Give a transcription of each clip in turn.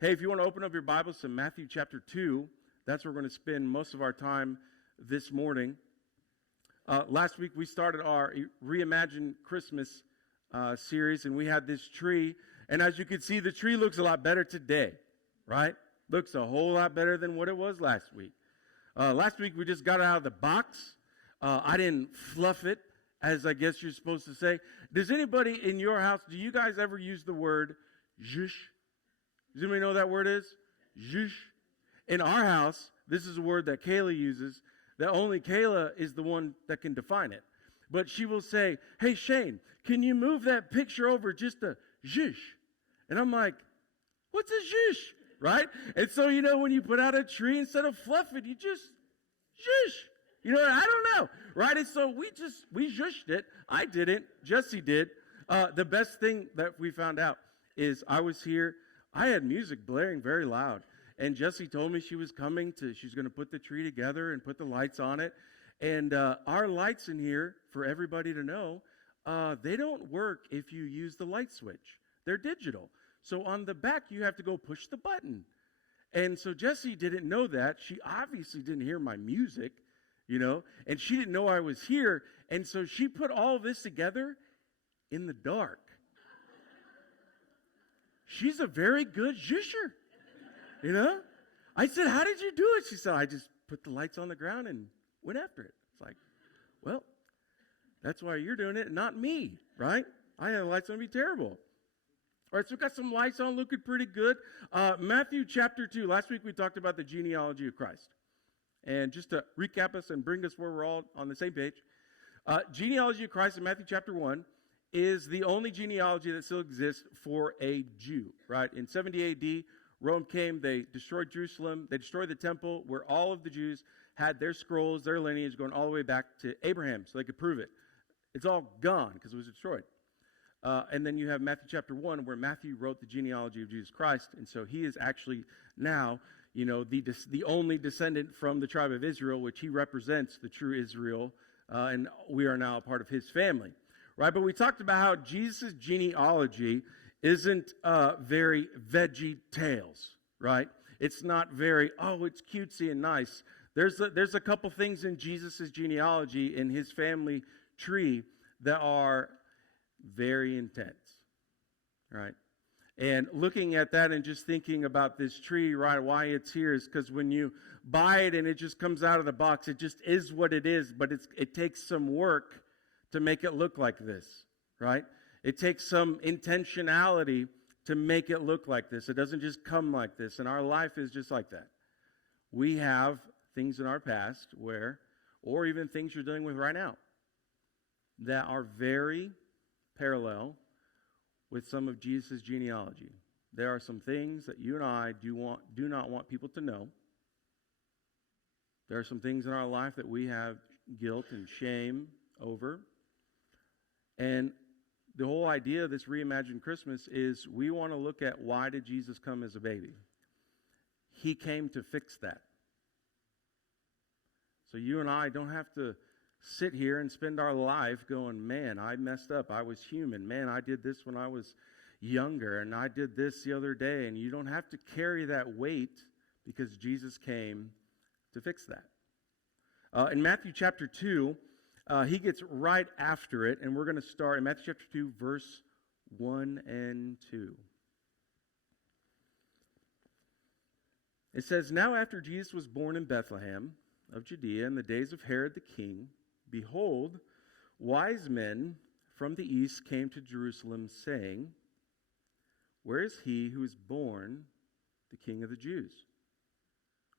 hey, if you want to open up your Bibles to Matthew chapter 2, that's where we're going to spend most of our time this morning. Last week we started our Reimagine Christmas series, and we had this tree. And as you can see, the tree looks a lot better today, right? Looks a whole lot better than what it was last week. Last week we just got it out of the box. I didn't fluff it, as I guess you're supposed to say. Does anybody in your house, do you guys ever use the word zhush? Does anybody know what that word is? Zhush. In our house, this is a word that Kayla uses, that only Kayla is the one that can define it. But she will say, hey, Shane, can you move that picture over just a zhush? And I'm like, what's a zhush? Right? And so, when you put out a tree, instead of fluff it, you just zhush. I don't know. Right? And so we zhushed it. I didn't. Jesse did. The best thing that we found out is I was here. I had music blaring very loud. And Jesse told me she's going to put the tree together and put the lights on it. And our lights in here, for everybody to know, they don't work if you use the light switch. They're digital. So on the back, you have to go push the button. And so Jesse didn't know that. She obviously didn't hear my music, and she didn't know I was here. And so she put all this together in the dark. She's a very good zhusher. I said, how did you do it? She said, I just put the lights on the ground and went after it. It's like, well, that's why you're doing it, not me, right? I had the lights on, it'd be terrible. All right, so we've got some lights on, looking pretty good. Matthew chapter 2. Last week we talked about the genealogy of Christ. And just to recap us and bring us where we're all on the same page, genealogy of Christ in Matthew chapter 1 is the only genealogy that still exists for a Jew, right? In 70 A.D., Rome came, they destroyed Jerusalem, they destroyed the temple where all of the Jews had their scrolls, their lineage going all the way back to Abraham so they could prove it. It's all gone because it was destroyed. And then you have Matthew chapter 1 where Matthew wrote the genealogy of Jesus Christ. And so he is actually now, the only descendant from the tribe of Israel, which he represents the true Israel. And we are now a part of his family. Right? But we talked about how Jesus' genealogy isn't very veggie tales, right? It's not very, it's cutesy and nice. There's a couple things in Jesus' genealogy, in his family tree, that are very intense, right? And looking at that and just thinking about this tree, right, why it's here is because when you buy it and it just comes out of the box, it just is what it is, but it takes some work to make it look like this, right? It takes some intentionality to make it look like this. It doesn't just come like this, and our life is just like that. We have things in our past or even things you're dealing with right now, that are very parallel with some of Jesus' genealogy. There are some things that you and I do not want people to know. There are some things in our life that we have guilt and shame over. And the whole idea of this Reimagined Christmas is we want to look at, why did Jesus come as a baby? He came to fix that. So you and I don't have to sit here and spend our life going, man, I messed up. I was human. Man, I did this when I was younger, and I did this the other day. And you don't have to carry that weight because Jesus came to fix that. In Matthew chapter 2, he gets right after it, and we're going to start in Matthew chapter 2, verse 1 and 2. It says, now after Jesus was born in Bethlehem of Judea in the days of Herod the king, behold, wise men from the east came to Jerusalem, saying, where is he who is born the King of the Jews?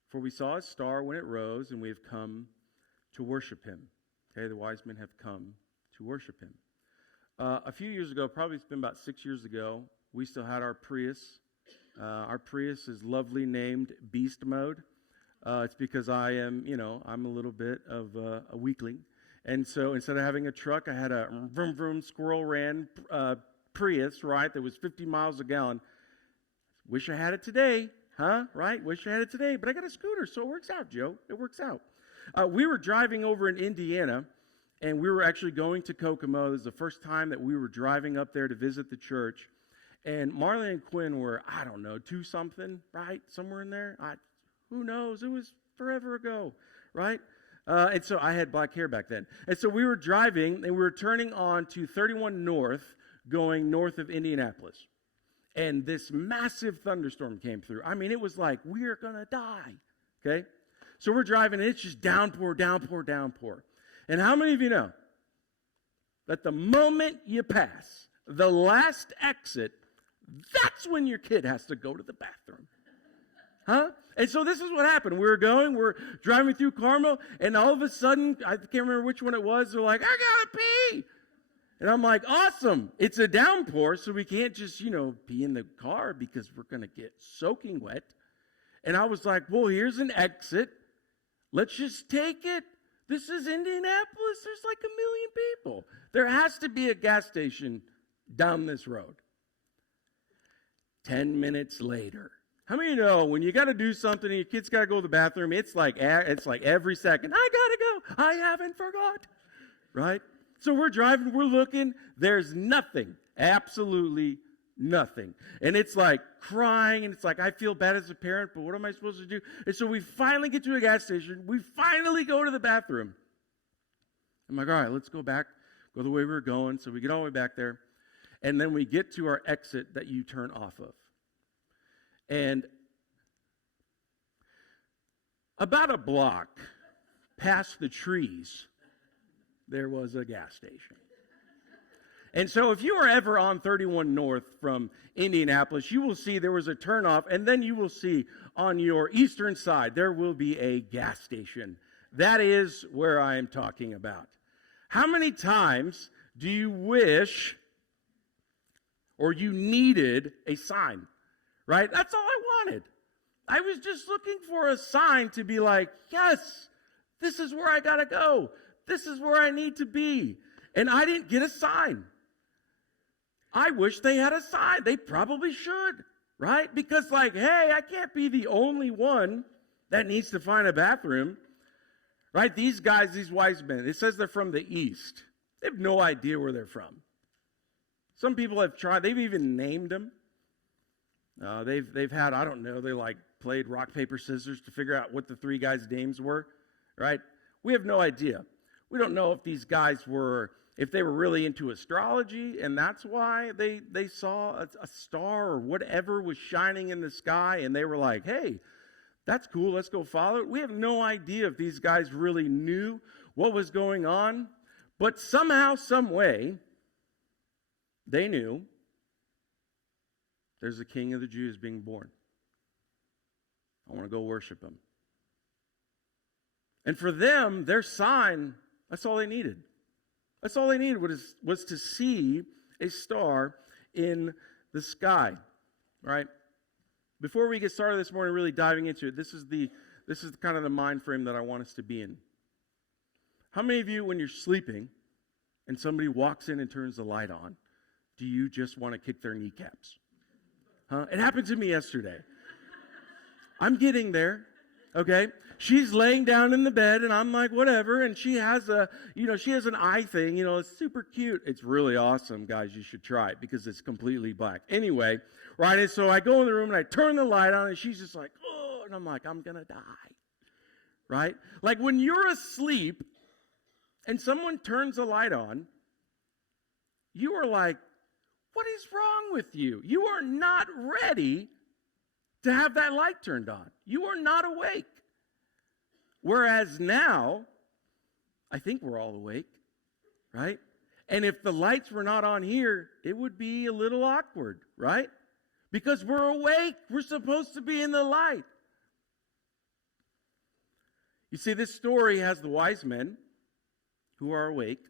For we saw his star when it rose, and we have come to worship him. Okay, the wise men have come to worship him. A few years ago, probably it's been about 6 years ago, we still had our Prius. Our Prius is lovely named Beast Mode. It's because I'm a little bit of a weakling. And so instead of having a truck, I had a vroom vroom squirrel ran Prius, right, that was 50 miles a gallon. Wish I had it today, huh? Right? Wish I had it today. But I got a scooter, so it works out, Joe. It works out. We were driving over in Indiana, and we were actually going to Kokomo. This is the first time that we were driving up there to visit the church. And Marley and Quinn were, I don't know, 2-something, right? Somewhere in there. Who knows? It was forever ago, right? And so I had black hair back then. And so we were driving, and we were turning on to 31 North, going north of Indianapolis. And this massive thunderstorm came through. I mean, it was like, we're going to die, okay? So we're driving, and it's just downpour, downpour, downpour. And how many of you know that the moment you pass the last exit, that's when your kid has to go to the bathroom? Huh? And so this is what happened. We're driving through Carmel, and all of a sudden, I can't remember which one it was, they're like, I gotta pee. And I'm like, awesome. It's a downpour, so we can't just, pee in the car because we're going to get soaking wet. And I was like, well, here's an exit. Let's just take it. This is Indianapolis. There's like 1 million people. There has to be a gas station down this road. 10 minutes later. How many of you know when you got to do something and your kid's got to go to the bathroom, it's like every second, I got to go. I haven't forgot. Right? So we're driving, we're looking. There's nothing. Absolutely nothing. And it's like crying, and it's like, I feel bad as a parent, but what am I supposed to do? And so we finally get to a gas station. We finally go to the bathroom. I'm like, all right, let's go back, go the way we were going. So we get all the way back there. And then we get to our exit that you turn off of. And about a block past the trees, there was a gas station. And so if you are ever on 31 North from Indianapolis, you will see there was a turnoff, and then you will see on your eastern side, there will be a gas station. That is where I am talking about. How many times do you wish or you needed a sign? Right? That's all I wanted. I was just looking for a sign to be like, yes, this is where I got to go. This is where I need to be. And I didn't get a sign. I wish they had a sign. They probably should, right? Because hey, I can't be the only one that needs to find a bathroom, right? These guys, these wise men, it says they're from the east. They have no idea where they're from. Some people have tried. They've even named them. They've had, I don't know, they played rock, paper, scissors to figure out what the 3 guys' names were, right? We have no idea. We don't know if these guys if they were really into astrology, and that's why they saw a star or whatever was shining in the sky, and they were like, hey, that's cool, let's go follow it. We have no idea if these guys really knew what was going on, but somehow, some way, they knew there's a king of the Jews being born. I want to go worship him. And for them, their sign, that's all they needed. That's all they needed was to see a star in the sky. Right? Before we get started this morning, really diving into it, this is kind of the mind frame that I want us to be in. How many of you, when you're sleeping and somebody walks in and turns the light on, do you just want to kick their kneecaps? Huh? It happened to me yesterday. I'm getting there, okay? She's laying down in the bed, and I'm like, whatever, and she has an eye thing, it's super cute. It's really awesome, guys. You should try it because it's completely black. Anyway, right, and so I go in the room, and I turn the light on, and she's just like, oh, and I'm like, I'm going to die, right? Like when you're asleep and someone turns the light on, you are like, what is wrong with you? You are not ready to have that light turned on. You are not awake. Whereas now, I think we're all awake, right? And if the lights were not on here, it would be a little awkward, right? Because we're awake. We're supposed to be in the light. You see, this story has the wise men who are awake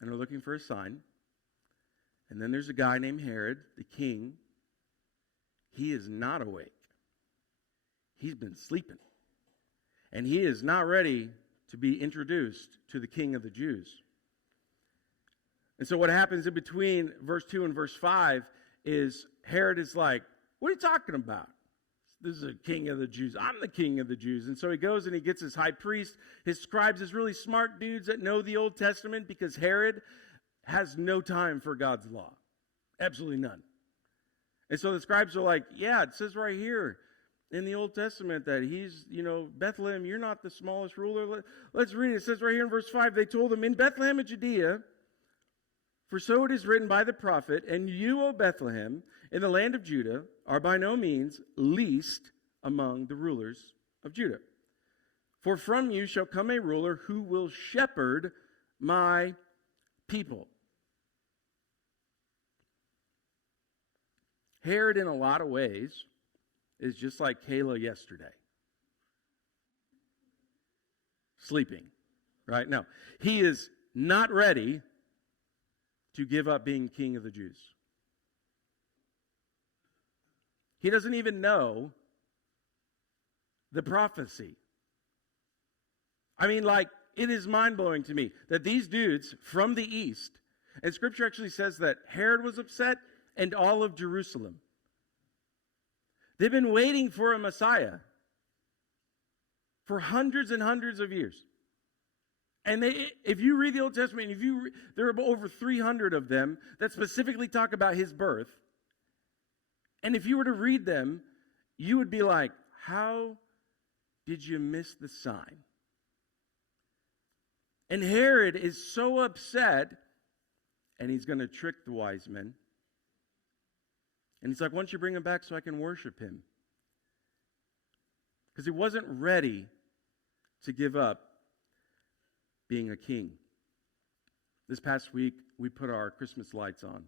and are looking for a sign. And then there's a guy named Herod, the king. He is not awake. He's been sleeping. And he is not ready to be introduced to the king of the Jews. And so what happens in between verse 2 and verse 5 is Herod is like, what are you talking about? This is a king of the Jews. I'm the king of the Jews. And so he goes and he gets his high priest, his scribes, his really smart dudes that know the Old Testament, because Herod has no time for God's law. Absolutely none. And so the scribes are like, yeah, it says right here in the Old Testament that he's, Bethlehem, you're not the smallest ruler. Let's read it. It says right here in verse 5, they told him, in Bethlehem of Judea, for so it is written by the prophet, and you, O Bethlehem, in the land of Judah, are by no means least among the rulers of Judah. For from you shall come a ruler who will shepherd my people. Herod, in a lot of ways, is just like Kayla yesterday. Sleeping, right? No, he is not ready to give up being king of the Jews. He doesn't even know the prophecy. I mean, it is mind-blowing to me that these dudes from the east, and Scripture actually says that Herod was upset and all of Jerusalem. They've been waiting for a Messiah for hundreds and hundreds of years. And if you read the Old Testament, there are over 300 of them that specifically talk about his birth. And if you were to read them, you would be like, how did you miss the sign? And Herod is so upset, and he's going to trick the wise men. And he's like, why don't you bring him back so I can worship him? Because he wasn't ready to give up being a king. This past week, we put our Christmas lights on.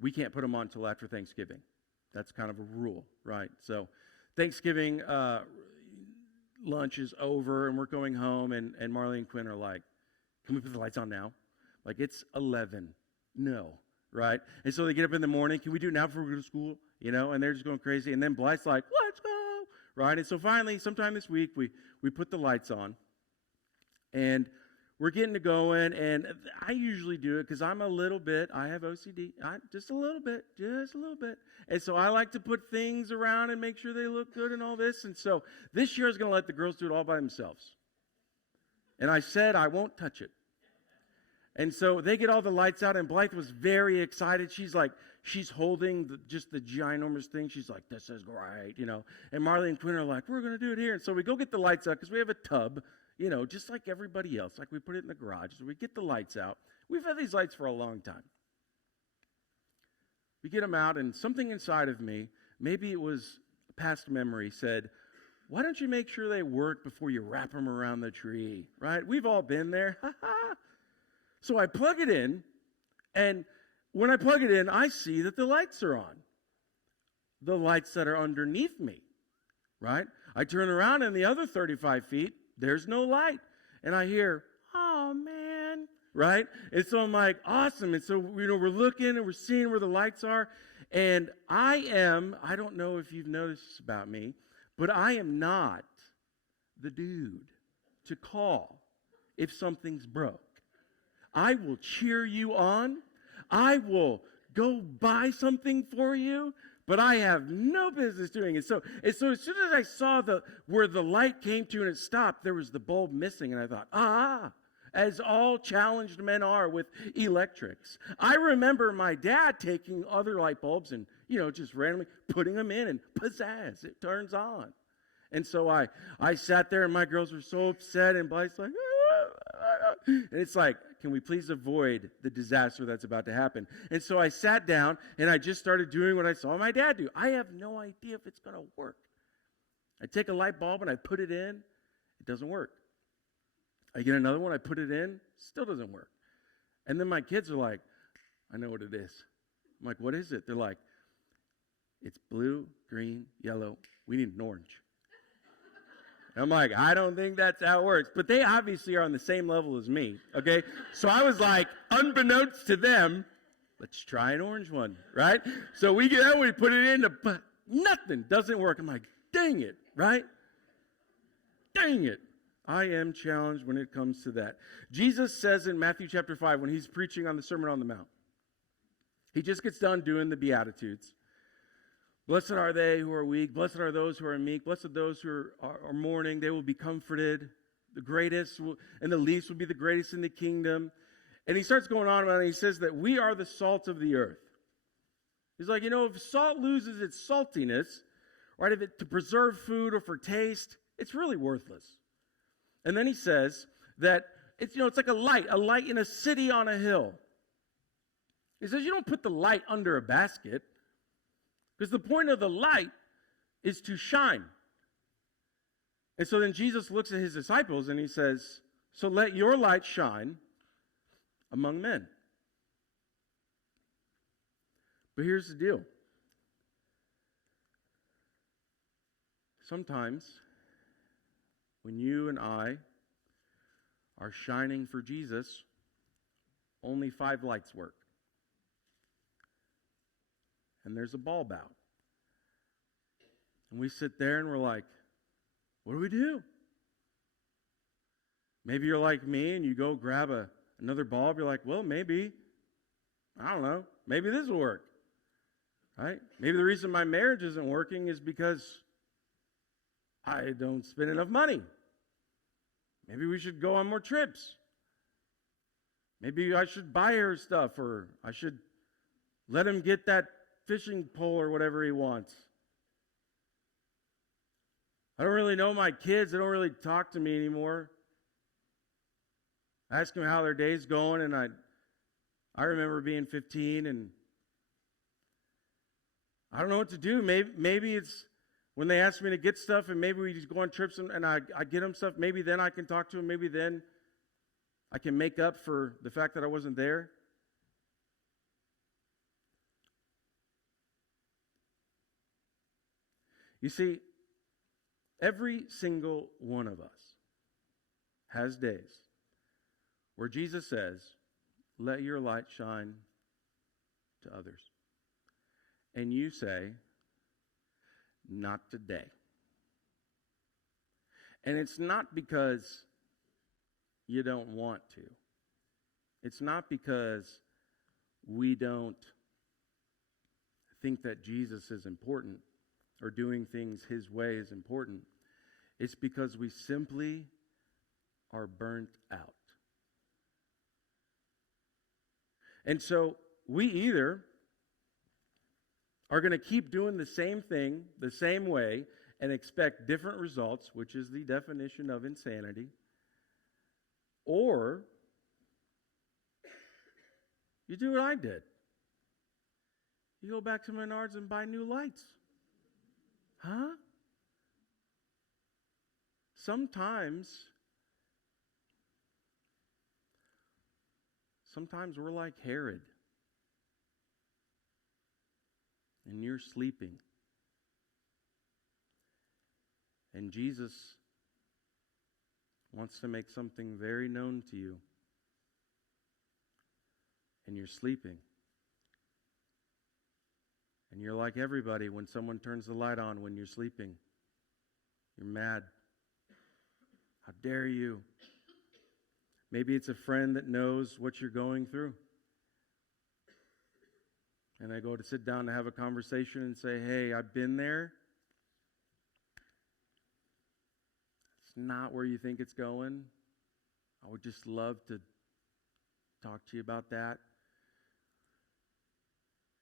We can't put them on until after Thanksgiving. That's kind of a rule, right? So Thanksgiving lunch is over, and we're going home, and Marley and Quinn are like, can we put the lights on now? Like, it's 11. No, right? And so they get up in the morning. Can we do it now before we go to school? And they're just going crazy. And then Blythe's like, let's go, right? And so finally, sometime this week, we put the lights on. And we're getting to going, and I usually do it because I have OCD, just a little bit. And so I like to put things around and make sure they look good and all this. And so this year I was going to let the girls do it all by themselves. And I said I won't touch it. And so they get all the lights out, and Blythe was very excited. She's holding just the ginormous thing. She's like, this is great, And Marley and Quinn are like, we're going to do it here. And so we go get the lights out because we have a tub. Just like everybody else, like we put it in the garage. So we get the lights out. We've had these lights for a long time. We get them out, and something inside of me, maybe it was a past memory, said, why don't you make sure they work before you wrap them around the tree, right? We've all been there. So I plug it in, and when I plug it in, I see that the lights are on. The lights that are underneath me, right? I turn around, and the other 35 feet, there's no light. And I hear, oh, man, right? And so I'm like, awesome. And so, we're looking and we're seeing where the lights are. And I don't know if you've noticed this about me, but I am not the dude to call if something's broke. I will cheer you on. I will go buy something for you. But I have no business doing it. So as soon as I saw where the light came to and it stopped, there was the bulb missing. And I thought, as all challenged men are with electrics. I remember my dad taking other light bulbs and, just randomly putting them in, and pizzazz, it turns on. And so I sat there, and my girls were so upset, and Blythe's like, and it's like, can we please avoid the disaster that's about to happen? And so I sat down, and I just started doing what I saw my dad do. I have no idea if it's going to work. I take a light bulb, and I put it in. It doesn't work. I get another one. I put it in. Still doesn't work. And then my kids are like, I know what it is. I'm like, what is it? They're like, it's blue, green, yellow. We need an orange. I'm like, I don't think that's how it works. But they obviously are on the same level as me, okay? So I was like, unbeknownst to them, let's try an orange one, right? So we get out, we put it in, but nothing doesn't work. I'm like, dang it, right? Dang it. I am challenged when it comes to that. Jesus says in Matthew chapter 5, when he's preaching on the Sermon on the Mount, he just gets done doing the Beatitudes. Blessed are they who are weak. Blessed are those who are meek. Blessed are those who are mourning. They will be comforted. The greatest and the least will be the greatest in the kingdom. And he starts going on about it. And he says that we are the salt of the earth. He's like, if salt loses its saltiness, right, if it to preserve food or for taste, it's really worthless. And then he says that it's like a light in a city on a hill. He says you don't put the light under a basket, because the point of the light is to shine. And so then Jesus looks at his disciples and he says, so let your light shine among men. But here's the deal. Sometimes when you and I are shining for Jesus, only 5 lights work. And there's a bulb out. And we sit there and we're like, what do we do? Maybe you're like me and you go grab another bulb. You're like, well, maybe, I don't know, maybe this will work. Right? Maybe the reason my marriage isn't working is because I don't spend enough money. Maybe we should go on more trips. Maybe I should buy her stuff, or I should let him get that fishing pole or whatever he wants. I don't really know my kids. They don't really talk to me anymore. I ask them how their day's going, and I remember being 15, and I don't know what to do. Maybe it's when they ask me to get stuff, and maybe we just go on trips and I get them stuff. Maybe then I can talk to them. Maybe then I can make up for the fact that I wasn't there. You see, every single one of us has days where Jesus says, let your light shine to others. And you say, not today. And it's not because you don't want to. It's not because we don't think that Jesus is important or doing things his way is important. It's because we simply are burnt out. And so we either are going to keep doing the same thing the same way and expect different results, which is the definition of insanity, or you do what I did. You go back to Menards and buy new lights. Huh? Sometimes we're like Herod. And you're sleeping. And Jesus wants to make something very known to you. And you're sleeping. And you're like everybody when someone turns the light on when you're sleeping. You're mad. How dare you? Maybe it's a friend that knows what you're going through. And I go to sit down to have a conversation and say, hey, I've been there. It's not where you think it's going. I would just love to talk to you about that.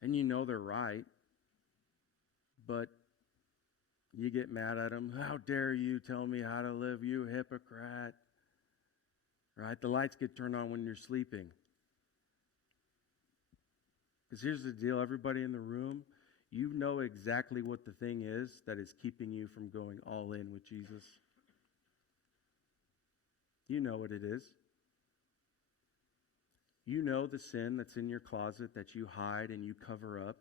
And you know they're right. But you get mad at them. How dare you tell me how to live, you hypocrite. Right? The lights get turned on when you're sleeping. Because here's the deal, everybody in the room, you know exactly what the thing is that is keeping you from going all in with Jesus. You know what it is. You know the sin that's in your closet that you hide and you cover up.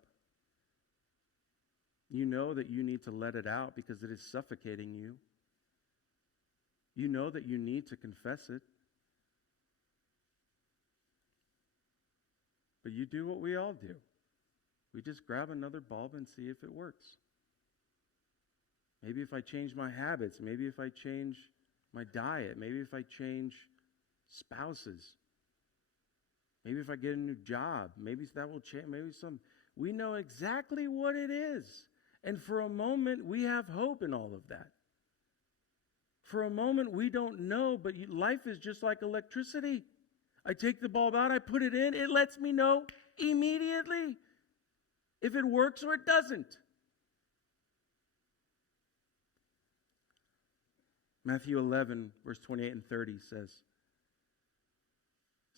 You know that you need to let it out because it is suffocating you. You know that you need to confess it. But you do what we all do. We just grab another bulb and see if it works. Maybe if I change my habits, maybe if I change my diet, maybe if I change spouses, maybe if I get a new job, maybe that will change, we know exactly what it is. And for a moment, we have hope in all of that. For a moment, we don't know, but life is just like electricity. I take the bulb out, I put it in, it lets me know immediately. if it works or it doesn't. Matthew 11, verse 28 and 30 says,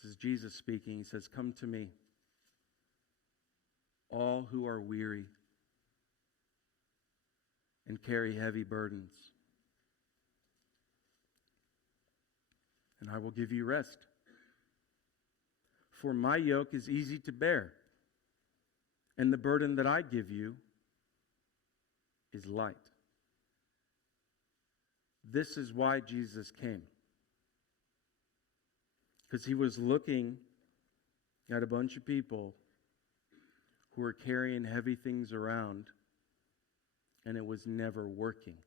this is Jesus speaking. He says, "Come to me, all who are weary and carry heavy burdens, and I will give you rest. For my yoke is easy to bear, and the burden that I give you is light." This is why Jesus came. Because he was looking at a bunch of people who were carrying heavy things around, and it was never working.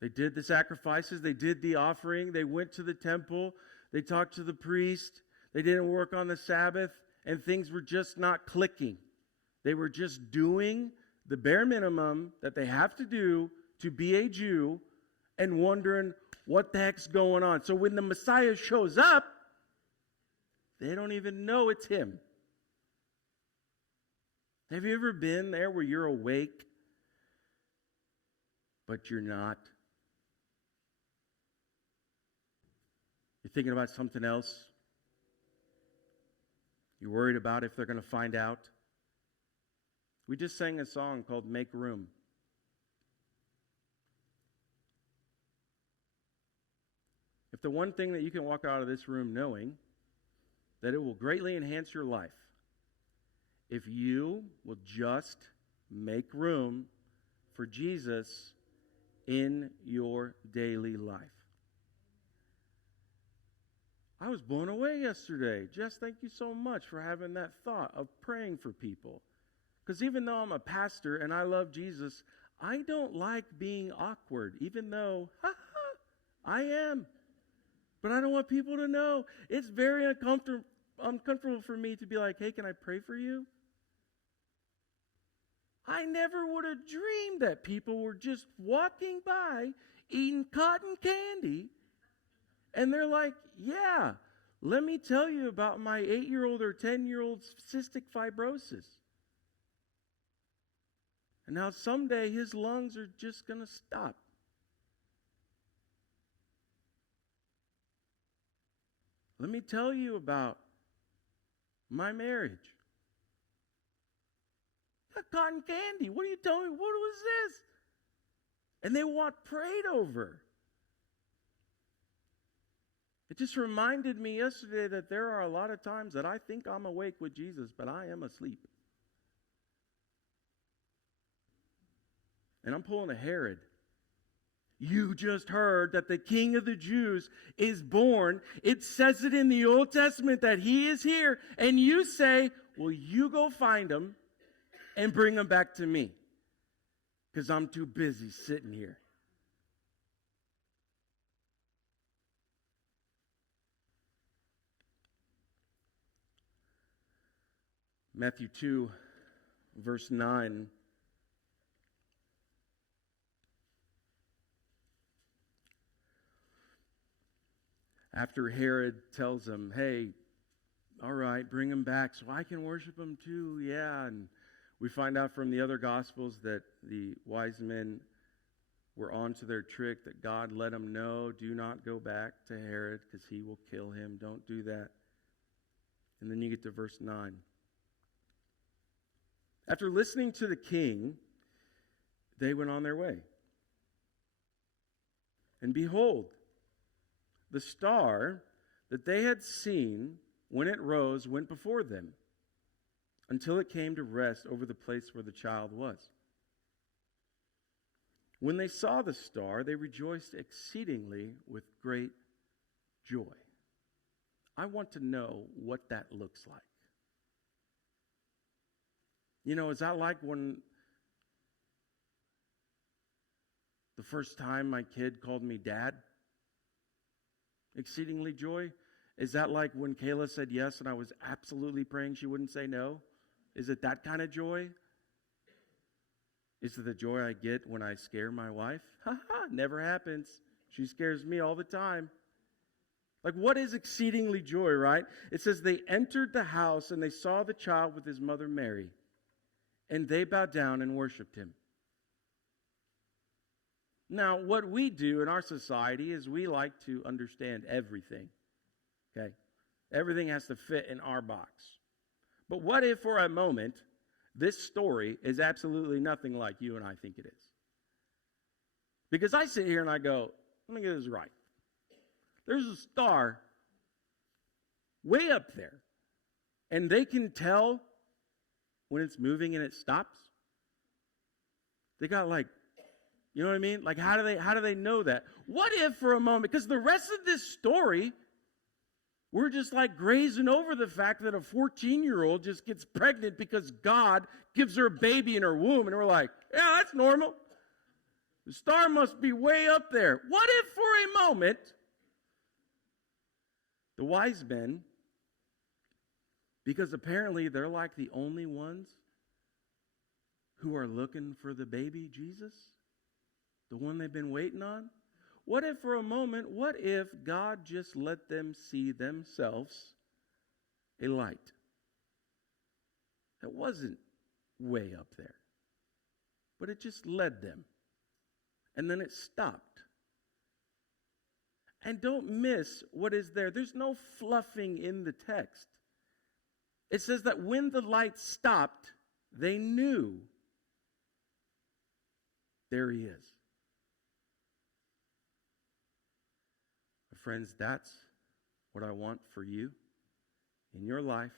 They did the sacrifices, they did the offering, they went to the temple, they talked to the priest, they didn't work on the Sabbath, and things were just not clicking. They were just doing the bare minimum that they have to do to be a Jew and wondering what the heck's going on. So when the Messiah shows up, they don't even know it's him. Have you ever been there where you're awake, but you're not? You're thinking about something else. You're worried about if they're going to find out. We just sang a song called "Make Room." If the one thing that you can walk out of this room knowing that it will greatly enhance your life, if you will just make room for Jesus in your daily life. I was blown away yesterday. Jess, thank you so much for having that thought of praying for people. Because even though I'm a pastor and I love Jesus, I don't like being awkward, even though, I am. But I don't want people to know. It's very uncomfortable for me to be like, "Hey, can I pray for you?" I never would have dreamed that people were just walking by, eating cotton candy, and they're like, "Yeah, let me tell you about my 8-year-old or 10-year-old's cystic fibrosis. And now someday his lungs are just going to stop." Let me tell you about my marriage. Cotton candy. What are you telling me? What was this? And they want prayed over. It just reminded me yesterday that there are a lot of times that I think I'm awake with Jesus, but I am asleep. And I'm pulling a Herod. You just heard that the King of the Jews is born. It says it in the Old Testament that he is here. And you say, "Well, you go find him and bring him back to me, because I'm too busy sitting here." Matthew 2, verse 9. After Herod tells him, "Hey, all right, bring him back so I can worship him too." Yeah, and we find out from the other Gospels that the wise men were onto their trick, that God let them know, "Do not go back to Herod because he will kill him. Don't do that." And then you get to verse 9. After listening to the king, they went on their way. And behold, the star that they had seen when it rose went before them, until it came to rest over the place where the child was. When they saw the star, they rejoiced exceedingly with great joy. I want to know what that looks like. You know, is that like when the first time my kid called me dad? Exceedingly joy? Is that like when Kayla said yes and I was absolutely praying she wouldn't say no? Is it that kind of joy? Is it the joy I get when I scare my wife? Never happens. She scares me all the time. Like, what is exceedingly joy, right? It says they entered the house and they saw the child with his mother Mary, and they bowed down and worshiped him. Now, what we do in our society is we like to understand everything, okay? Everything has to fit in our box. But what if for a moment this story is absolutely nothing like you and I think it is? Because I sit here and I go, let me get this right. There's a star way up there, and they can tell when it's moving and it stops. They got like, you know what I mean? Like, how do they know that? What if for a moment, because the rest of this story, we're just like grazing over the fact that a 14-year-old just gets pregnant because God gives her a baby in her womb, and we're like, yeah, that's normal. The star must be way up there. What if for a moment the wise men, because apparently they're like the only ones who are looking for the baby Jesus, the one they've been waiting on? What if for a moment, what if God just let them see themselves a light that wasn't way up there, but it just led them, and then it stopped? And don't miss what is there. There's no fluffing in the text. It says that when the light stopped, they knew. There he is. Friends, that's what I want for you in your life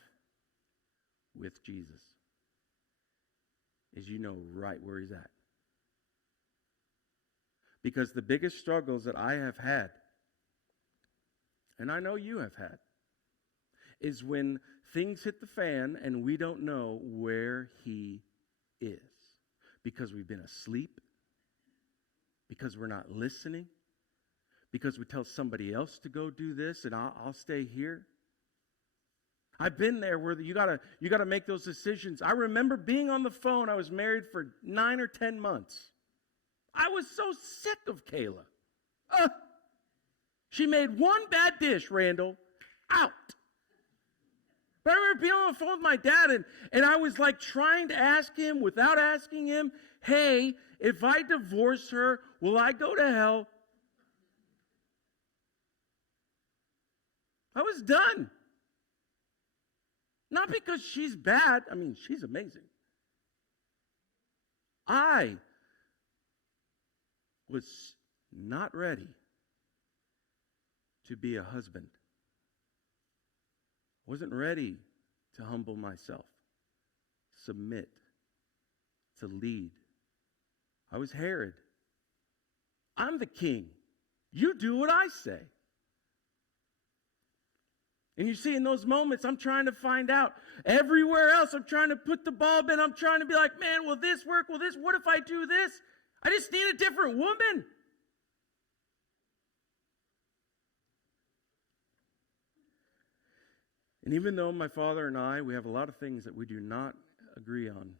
with Jesus, is you know right where he's at. Because the biggest struggles that I have had, and I know you have had, is when things hit the fan and we don't know where he is. Because we've been asleep, because we're not listening, because we tell somebody else to go do this and I'll stay here. I've been there where you gotta make those decisions. I remember being on the phone. I was married for 9 or 10 months. I was so sick of Kayla. She made one bad dish, Randall. Out. But I remember being on the phone with my dad, and I was like trying to ask him without asking him, hey, if I divorce her, will I go to hell? I was done. Not because she's bad. I mean, she's amazing. I was not ready to be a husband. Wasn't ready to humble myself, submit, to lead. I was Herod. I'm the king. You do what I say. And you see, in those moments, I'm trying to find out. Everywhere else, I'm trying to put the bulb in. I'm trying to be like, man, will this work? Will this? What if I do this? I just need a different woman. And even though my father and I, we have a lot of things that we do not agree on,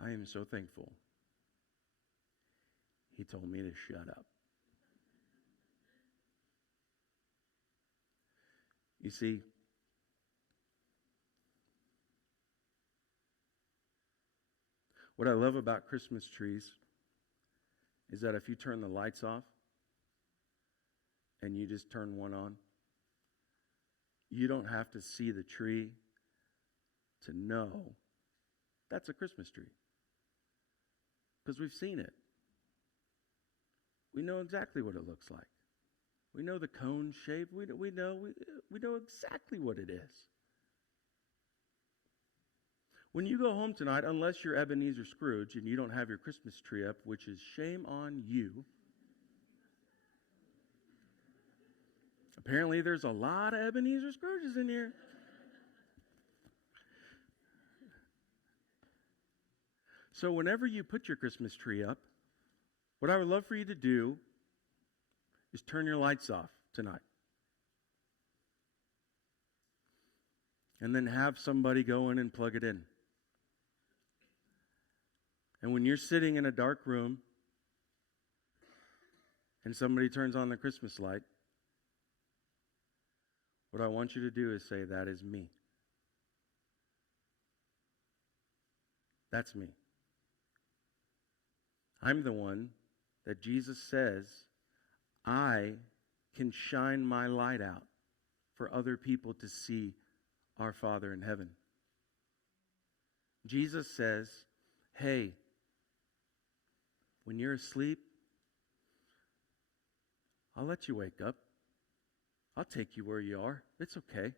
I am so thankful he told me to shut up. You see, what I love about Christmas trees is that if you turn the lights off and you just turn one on, you don't have to see the tree to know that's a Christmas tree. Because we've seen it. We know exactly what it looks like. We know the cone shape. We know exactly what it is. When you go home tonight, unless you're Ebenezer Scrooge and you don't have your Christmas tree up, which is shame on you. Apparently there's a lot of Ebenezer Scrooges in here. So whenever you put your Christmas tree up, what I would love for you to do is turn your lights off tonight. And then have somebody go in and plug it in. And when you're sitting in a dark room and somebody turns on the Christmas light, what I want you to do is say, that is me. That's me. I'm the one that Jesus says I can shine my light out for other people to see our Father in heaven. Jesus says, hey, when you're asleep, I'll let you wake up. I'll take you where you are. It's okay.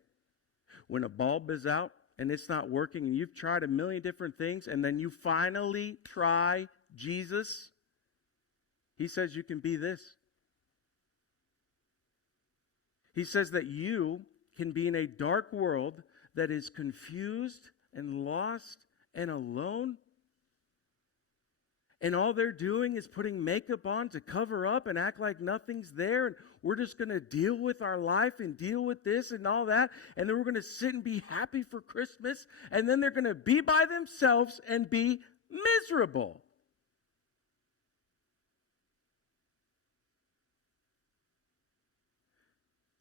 When a bulb is out and it's not working and you've tried a million different things and then you finally try Jesus, he says you can be this. He says that you can be in a dark world that is confused and lost and alone. And all they're doing is putting makeup on to cover up and act like nothing's there. And we're just going to deal with our life and deal with this and all that. And then we're going to sit and be happy for Christmas. And then they're going to be by themselves and be miserable.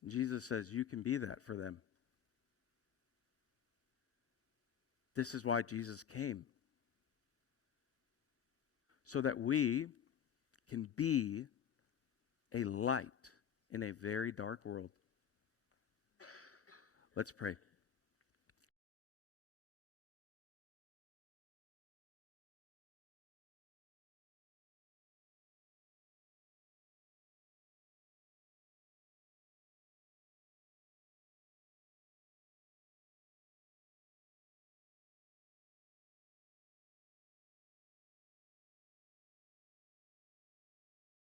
Jesus says you can be that for them. This is why Jesus came. So that we can be a light in a very dark world. Let's pray.